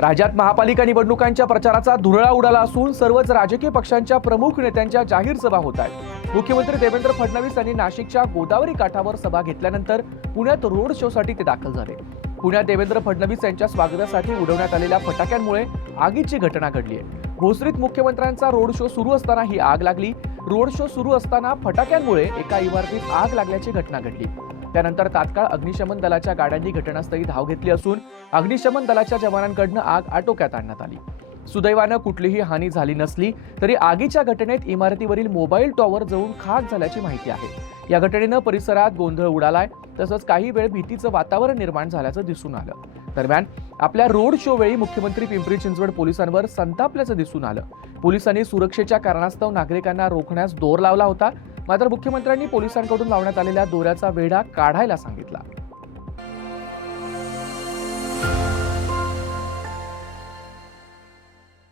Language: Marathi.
राज्यात महापालिका निवडणुकांच्या प्रचाराचा धुरळा उडाला असून सर्वच राजकीय पक्षांच्या प्रमुख नेत्यांच्या जाहीर सभा होत आहेत. मुख्यमंत्री देवेंद्र फडणवीस यांनी नाशिकच्या गोदावरी काठावर सभा घेतल्यानंतर पुण्यात रोड शोसाठी ते दाखल झाले. पुण्यात देवेंद्र फडणवीस यांच्या स्वागतासाठी उडवण्यात आलेल्या फटाक्यांमुळे आगीची घटना घडली आहे. भोसरीत मुख्यमंत्र्यांचा रोड शो सुरू असताना ही आग लागली. रोड शो सुरू असताना फटाक्यांमुळे एका इमारतीत आग लागल्याची घटना घडली. त्यानंतर तात्काळ अग्निशमन दलाच्या गाड्यांनी घटनास्थळी धाव घेतली असून अग्निशमन दलाच्या जवानांकडनं आग आटोक्यात आणण्यात आली. सुदैवानं कुठलीही हानी झाली नसली तरी आगीच्या घटनेत इमारतीवरील मोबाईल टॉवर जळून खाक झाल्याची माहिती आहे. या घटनेनं परिसरात गोंधळ उडालाय तसंच काही वेळ भीतीचं वातावरण निर्माण झाल्याचं दिसून आलं. दरम्यान आपल्या रोड शो वेळी मुख्यमंत्री पिंपरी चिंचवड पोलिसांवर संतापल्याचं दिसून आलं. पोलिसांनी सुरक्षेच्या कारणास्तव नागरिकांना रोखण्यास दोर लावला होता मात्र मुख्यमंत्र्यांनी पोलिसांकडून लावण्यात आलेल्या दोऱ्याचा वेढा काढायला सांगितला.